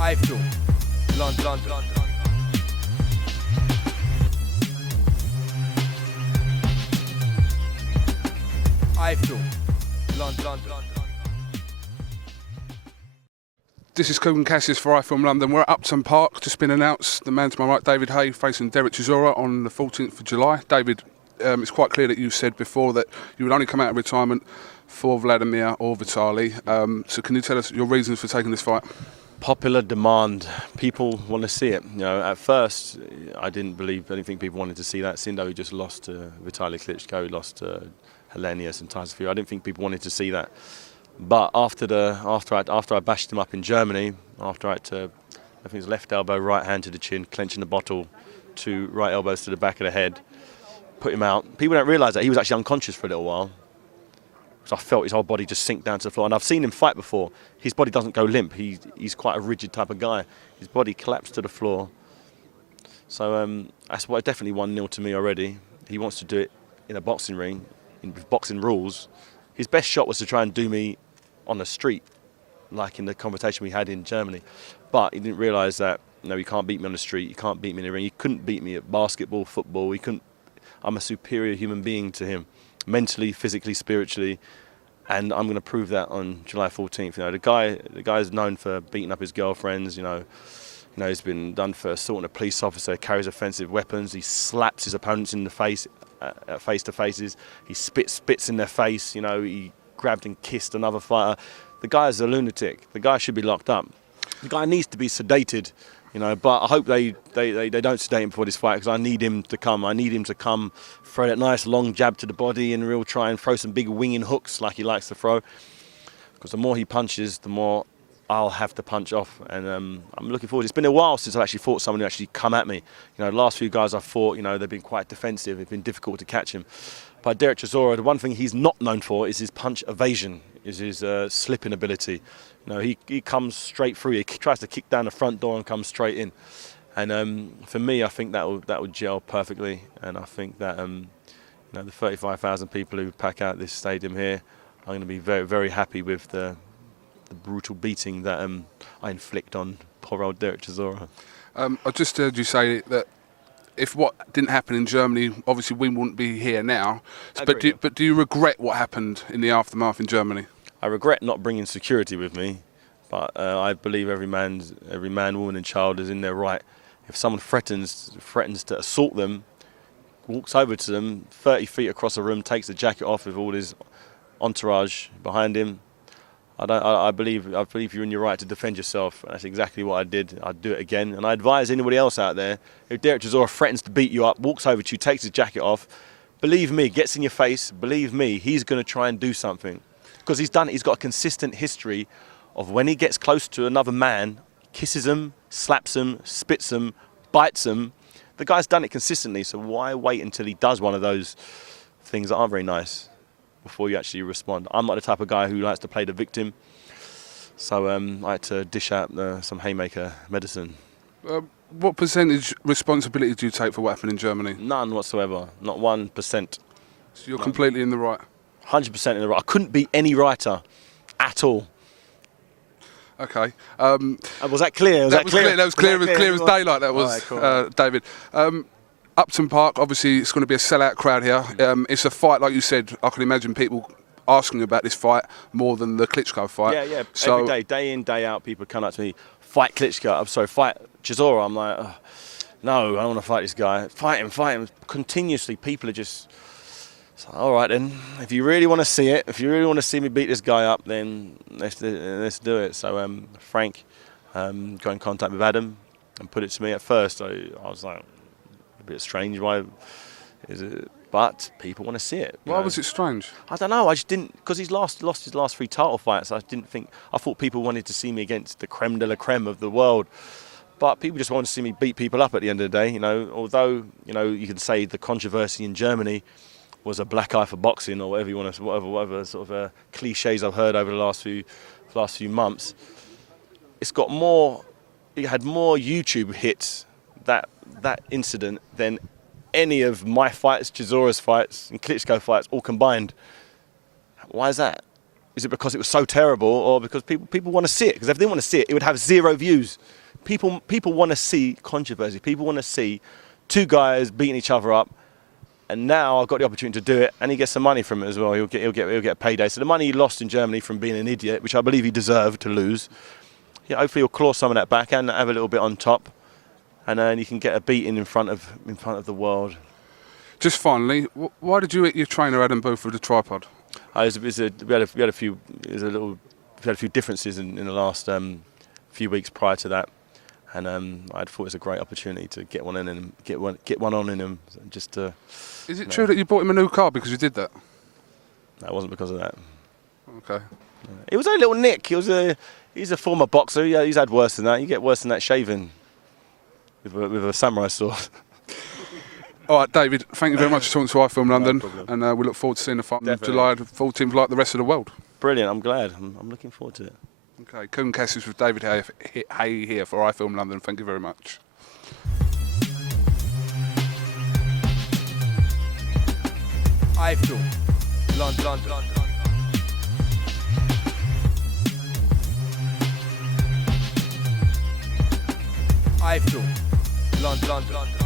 iFILM, London. iFILM, London. This is KUGAN CASSIUS for iFILM London. We're at Upton Park, just been announced. The man to my right, David HAYE, facing Derek CHISORA on the 14th of July. David, it's quite clear that you said before that you would only come out of retirement for Vladimir or Vitaly. So can you tell us your reasons for taking this fight? Popular demand. People want to see it. You know, at first, I didn't think people wanted to see that. Sindo just lost to Vitaly Klitschko, lost to Helenius and Tyson Fury. I didn't think people wanted to see that. But after I bashed him up in Germany, after I think it was left elbow, right hand to the chin, clenching the bottle, two right elbows to the back of the head, put him out. People don't realise that he was actually unconscious for a little while. So I felt his whole body just sink down to the floor. And I've seen him fight before. His body doesn't go limp. He's quite a rigid type of guy. His body collapsed to the floor. So that's why definitely 1-0 to me already. He wants to do it in a boxing ring, with boxing rules. His best shot was to try and do me on the street, like in the conversation we had in Germany. But he didn't realise that, no, he can't beat me on the street. He can't beat me in the ring. He couldn't beat me at basketball, football. I'm a superior human being to him, mentally, physically, spiritually. And I'm going to prove that on July 14th. You know, the guy is known for beating up his girlfriends. You know, he's been done for assaulting a police officer. Carries offensive weapons. He slaps his opponents in the face, face to faces. He spits in their face. You know, he grabbed and kissed another fighter. The guy is a lunatic. The guy should be locked up. The guy needs to be sedated. You know, but I hope they don't sedate him before this fight, because I need him to come. I need him to come, throw that nice long jab to the body and really try and throw some big winging hooks like he likes to throw. Because the more he punches, the more I'll have to punch off. And I'm looking forward. It's been a while since I've actually fought someone who actually come at me. You know, the last few guys I've fought, you know, they've been quite defensive. It's been difficult to catch him. But Derek CHISORA, the one thing he's not known for is his punch evasion, is his slipping ability. You know, he comes straight through. He tries to kick down the front door and comes straight in. And for me, I think that would gel perfectly. And I think that you know, the 35,000 people who pack out this stadium here, I'm going to be very, very happy with the brutal beating that I inflict on poor old Derek CHISORA. I just heard you say that if what didn't happen in Germany, obviously we wouldn't be here now. But do you regret what happened in the aftermath in Germany? I regret not bringing security with me, but I believe every man, woman and child is in their right. If someone threatens to assault them, walks over to them 30 feet across a room, takes the jacket off with all his entourage behind him, I believe you're in your right to defend yourself. That's exactly what I did. I'd do it again. And I advise anybody else out there, if Derek CHISORA threatens to beat you up, walks over to you, takes his jacket off, believe me, gets in your face, believe me, he's going to try and do something. Because he's got a consistent history of when he gets close to another man, kisses him, slaps him, spits him, bites him. The guy's done it consistently, so why wait until he does one of those things that aren't very nice before you actually respond? I'm not the type of guy who likes to play the victim, so I had to dish out some haymaker medicine. What percentage responsibility do you take for what happened in Germany? None whatsoever, not 1%. So you're completely in the right? 100% in the right. I couldn't be any righter at all. Okay. Was that clear? That was clear as daylight. That was, right, cool. David. Upton Park, obviously it's going to be a sellout crowd here. It's a fight, like you said. I can imagine people asking about this fight more than the Klitschko fight. Yeah. So, every day in, day out, people come up to me, fight Klitschko. I'm sorry, fight CHISORA. I'm like, oh, no, I don't want to fight this guy. Fight him. Continuously, people are just... So, all right then, if you really want to see it, if you really want to see me beat this guy up, then let's do it. So Frank got in contact with Adam and put it to me at first. I was like, a bit strange, why is it? But people want to see it. Why was it strange? I don't know, I just didn't, because he's lost his last 3 title fights. I thought people wanted to see me against the creme de la creme of the world. But people just want to see me beat people up at the end of the day. You know, although, you know, you can say the controversy in Germany was a black eye for boxing, or whatever you want to, whatever sort of cliches I've heard over the last few months. It had more YouTube hits, that incident, than any of my fights, CHISORA's fights, and Klitschko fights all combined. Why is that? Is it because it was so terrible, or because people want to see it? Because if they didn't want to see it, it would have 0 views. People want to see controversy. People want to see 2 guys beating each other up. And now I've got the opportunity to do it, and he gets some money from it as well. He'll get a payday. So the money he lost in Germany from being an idiot, which I believe he deserved to lose, yeah, hopefully he'll claw some of that back and have a little bit on top, and then he can get a beating in front of the world. Just finally, why did you hit your trainer Adam Booth with the tripod? We had a few differences in the last few weeks prior to that, and I thought it was a great opportunity to get one in and get one on in him. Just to. Is it true that you bought him a new car because you did that? That wasn't because of that. Okay. It was a little nick. He's a former boxer. Yeah, he's had worse than that. You get worse than that shaving with a samurai sword. All right, David, thank you very much for talking to iFILM London, problem. and we look forward to seeing the fight on Definitely. July 14th like the rest of the world. Brilliant. I'm glad. I'm looking forward to it. Okay, KUGAN CASSIUS with David HAYE here for iFILM London. Thank you very much. iFILM London. iFILM London.